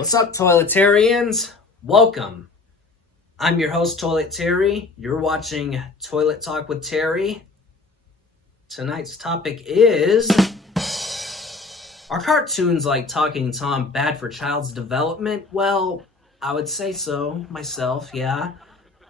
What's up, toiletarians? Welcome. I'm your host, Toilet Terry. You're watching Toilet Talk with Terry. Tonight's topic is: are cartoons like Talking Tom bad for child's development? Well, I would say so myself, yeah.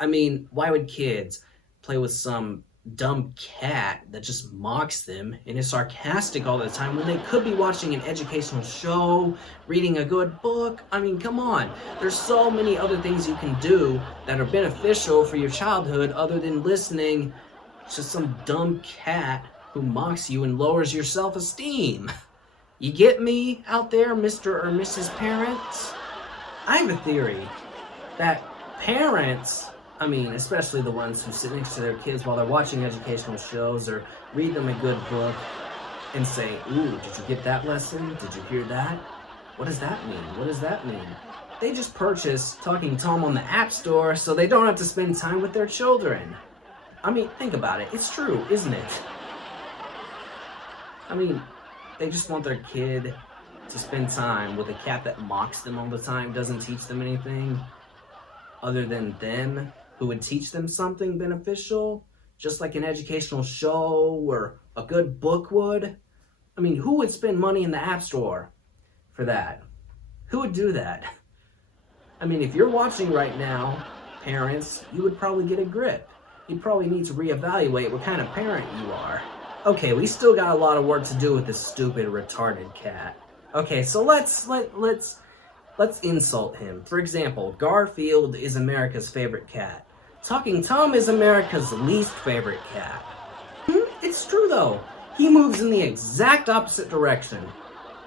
I mean, why would kids play with some dumb cat that just mocks them and is sarcastic all the time when they could be watching an educational show, reading a good book? I mean, come on. There's so many other things you can do that are beneficial for your childhood other than listening to some dumb cat who mocks you and lowers your self-esteem. You get me out there, Mr. or Mrs. Parents? I have a theory that parents, especially the ones who sit next to their kids while they're watching educational shows or read them a good book and say, "Ooh, did you get that lesson? Did you hear that? What does that mean? What does that mean?" They just purchase Talking Tom on the App Store so they don't have to spend time with their children. Think about it. It's true, isn't it? They just want their kid to spend time with a cat that mocks them all the time, doesn't teach them anything other than them, who would teach them something beneficial, just like an educational show or a good book would. Who would spend money in the App Store for that? Who would do that? If you're watching right now, parents, you would probably get a grip. You'd probably need to reevaluate what kind of parent you are. Okay, we still got a lot of work to do with this stupid, retarded cat. Okay, so let's insult him. For example, Garfield is America's favorite cat. Talking Tom is America's least favorite cat. It's true though. He moves in the exact opposite direction.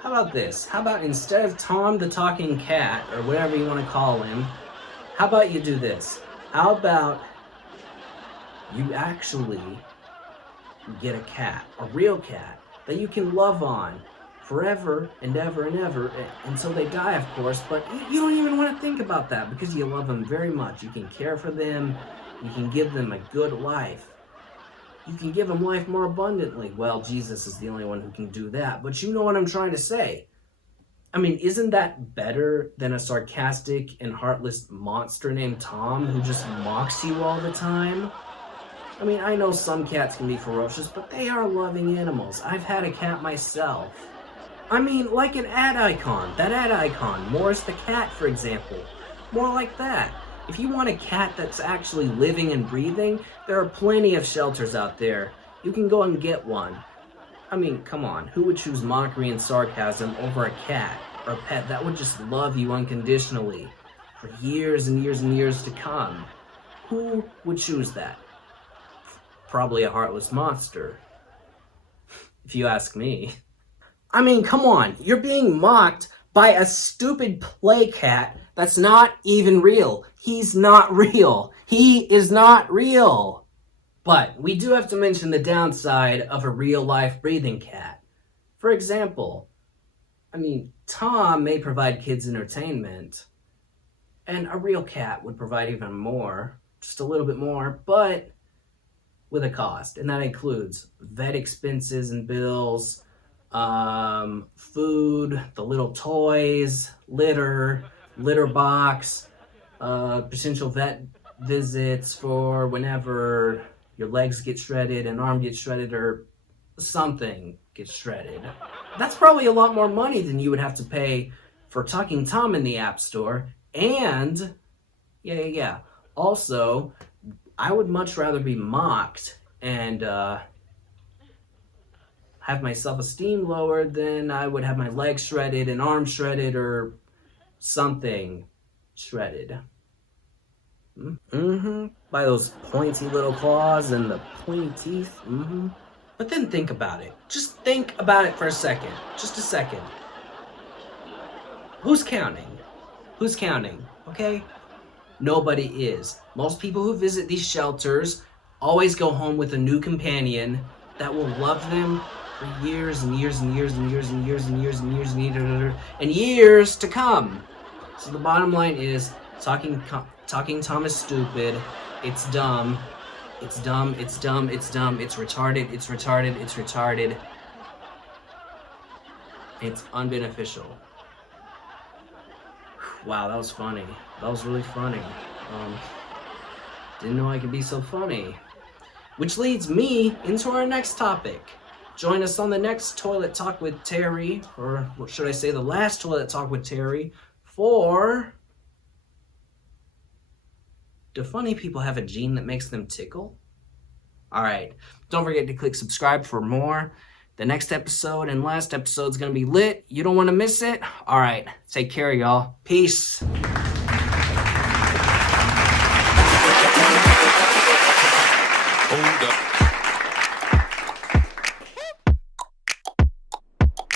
How about this? How about instead of Tom the talking cat, or whatever you want to call him, how about you do this? How about you actually get a cat, a real cat, that you can love on forever and ever and ever until they die, of course, but you don't even want to think about that because you love them very much. You can care for them. You can give them a good life. You can give them life more abundantly. Well, Jesus is the only one who can do that, but you know what I'm trying to say. Isn't that better than a sarcastic and heartless monster named Tom who just mocks you all the time? I know some cats can be ferocious, but they are loving animals. I've had a cat myself. Like an ad icon. That ad icon, Morris the cat, for example. More like that. If you want a cat that's actually living and breathing, there are plenty of shelters out there. You can go and get one. Come on. Who would choose mockery and sarcasm over a cat or a pet that would just love you unconditionally for years and years and years to come? Who would choose that? Probably a heartless monster, if you ask me. Come on, you're being mocked by a stupid play cat that's not even real. He's not real. He is not real. But we do have to mention the downside of a real-life breathing cat. For example, Tom may provide kids entertainment, and a real cat would provide even more, just a little bit more, but with a cost, and that includes vet expenses and bills, food, the little toys, litter box, potential vet visits for whenever your legs get shredded, an arm gets shredded, or something gets shredded. That's probably a lot more money than you would have to pay for Talking Tom in the App Store. And also, I would much rather be mocked and have my self-esteem lowered than I would have my legs shredded, an arm shredded, or something shredded. By those pointy little claws and the pointy teeth. But then think about it. Just think about it for a second. Just a second. Who's counting? Who's counting? Okay? Nobody is. Most people who visit these shelters always go home with a new companion that will love them for years and years and years and years and years and years and years and years to come. So the bottom line is, Talking Tom is stupid. It's dumb. It's dumb. It's dumb. It's dumb. It's retarded. It's retarded. It's retarded. It's unbeneficial. Wow, that was funny. That was really funny. Didn't know I could be so funny. Which leads me into our next topic. Join us on the next Toilet Talk with Terry, or what should I say, the last Toilet Talk with Terry, for... Do funny people have a gene that makes them tickle? Alright, don't forget to click subscribe for more. The next episode and last episode is going to be lit. You don't want to miss it? Alright, take care, y'all. Peace.